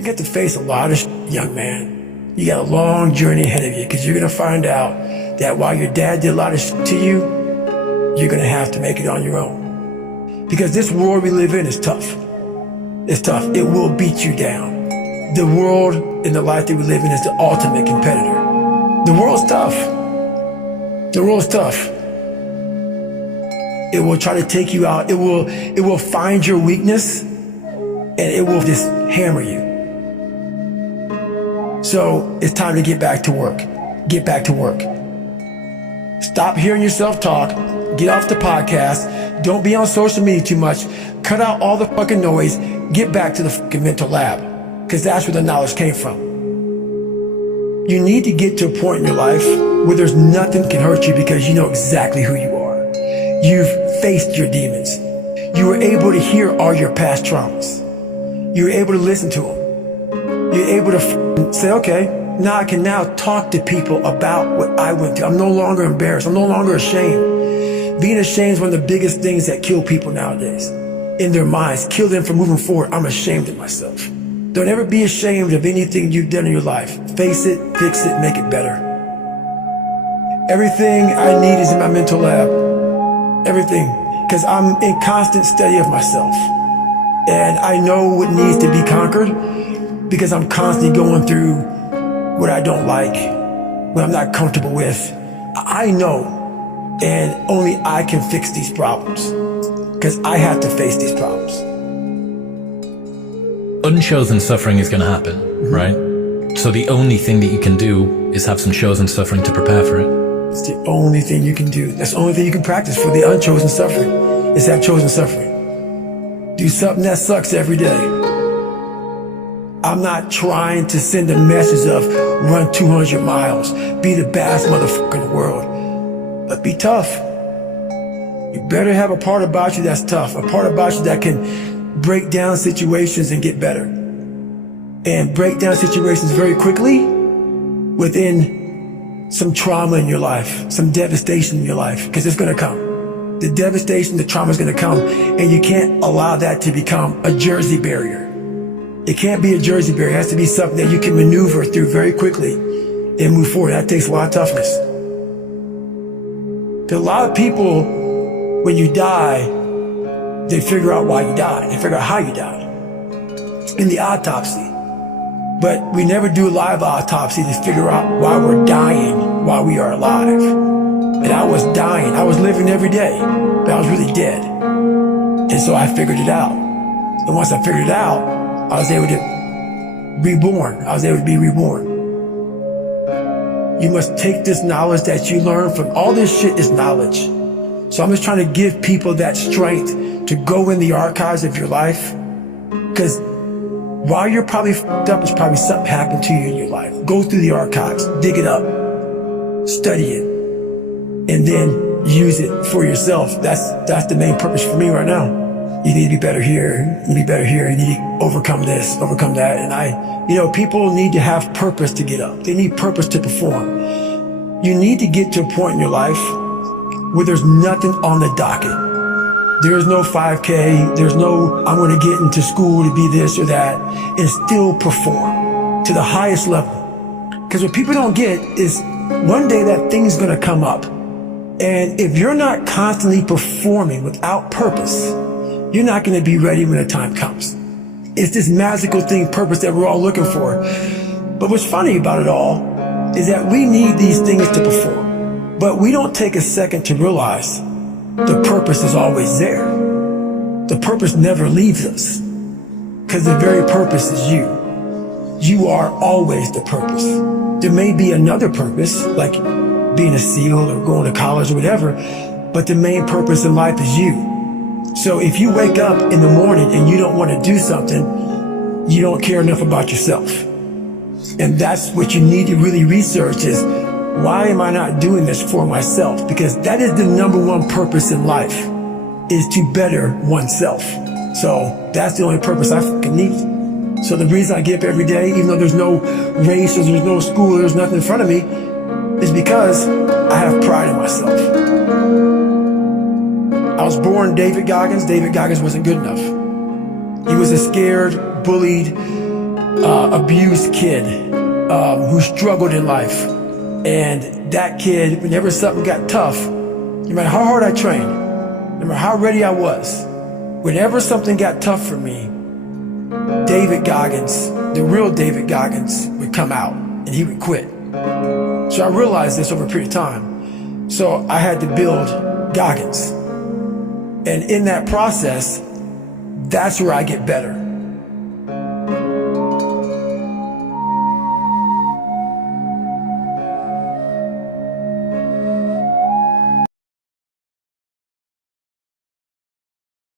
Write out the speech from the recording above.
You get to face a lot of shit, young man. You got a long journey ahead of you because you're going to find out that while your dad did a lot of shit to you, you're going to have to make it on your own. Because this world we live in is tough. It's tough. It will beat you down. The world and the life that we live in is the ultimate competitor. The world's tough. The world's tough. It will try to take you out. It will find your weakness and it will just hammer you. So it's time to get back to work. Get back to work. Stop hearing yourself talk. Get off the podcast. Don't be on social media too much. Cut out all the fucking noise. Get back to the fucking mental lab. Because that's where the knowledge came from. You need to get to a point in your life where there's nothing can hurt you because you know exactly who you are. You've faced your demons. You were able to hear all your past traumas. You were able to listen to them. You're able to say, okay, now I can now talk to people about what I went through. I'm no longer embarrassed. I'm no longer ashamed. Being ashamed is one of the biggest things that kill people nowadays. In their minds, kill them from moving forward. I'm ashamed of myself. Don't ever be ashamed of anything you've done in your life. Face it, fix it, make it better. Everything I need is in my mental lab. Everything. Because I'm in constant study of myself. And I know what needs to be conquered because I'm constantly going through what I don't like, what I'm not comfortable with. I know, and only I can fix these problems because I have to face these problems. Unchosen suffering is going to happen, right? So the only thing that you can do is have some chosen suffering to prepare for it. It's the only thing you can do. That's the only thing you can practice for the unchosen suffering, is that chosen suffering. Do something that sucks every day. I'm not trying to send a message of run 200 miles, be the baddest motherfucker in the world, but be tough. You better have a part about you that's tough, a part about you that can break down situations and get better. And break down situations very quickly within some trauma in your life, some devastation in your life, because it's gonna come. The devastation, the trauma is gonna come, and you can't allow that to become a Jersey barrier. It can't be a Jersey barrier. It has to be something that you can maneuver through very quickly and move forward. That takes a lot of toughness. There are a lot of people, when you die, they figure out why you died. They figure out how you died in the autopsy. But we never do a live autopsy to figure out why we're dying while we are alive. And I was dying. I was living every day, but I was really dead. And so I figured it out. And once I figured it out, I was able to reborn. I was able to be reborn. You must take this knowledge that you learn from all this shit is knowledge. So I'm just trying to give people that strength to go in the archives of your life. Because while you're probably fucked up, there's probably something happened to you in your life. Go through the archives, dig it up, study it, and then use it for yourself. That's the main purpose for me right now. You need to be better here, you need to be better here, you need to overcome this, overcome that. And people need to have purpose to get up. They need purpose to perform. You need to get to a point in your life where there's nothing on the docket. There's no 5K, there's no, I'm gonna get into school to be this or that, and still perform to the highest level. Because what people don't get is one day that thing's gonna come up. And if you're not constantly performing without purpose, you're not going to be ready when the time comes. It's this magical thing, purpose, that we're all looking for. But what's funny about it all is that we need these things to perform. But we don't take a second to realize the purpose is always there. The purpose never leaves us because the very purpose is you. You are always the purpose. There may be another purpose, like being a SEAL or going to college or whatever, but the main purpose in life is you. So if you wake up in the morning and you don't want to do something, you don't care enough about yourself. And that's what you need to really research is, why am I not doing this for myself? Because that is the number one purpose in life, is to better oneself. So that's the only purpose I fucking need. So the reason I get up every day, even though there's no race or there's no school or there's nothing in front of me, is because I have pride in myself. I was born David Goggins. David Goggins wasn't good enough. He was a scared, bullied, abused kid who struggled in life. And that kid, whenever something got tough, no matter how hard I trained, no matter how ready I was, whenever something got tough for me, David Goggins, the real David Goggins, would come out and he would quit. So I realized this over a period of time. So I had to build Goggins. And in that process, that's where I get better.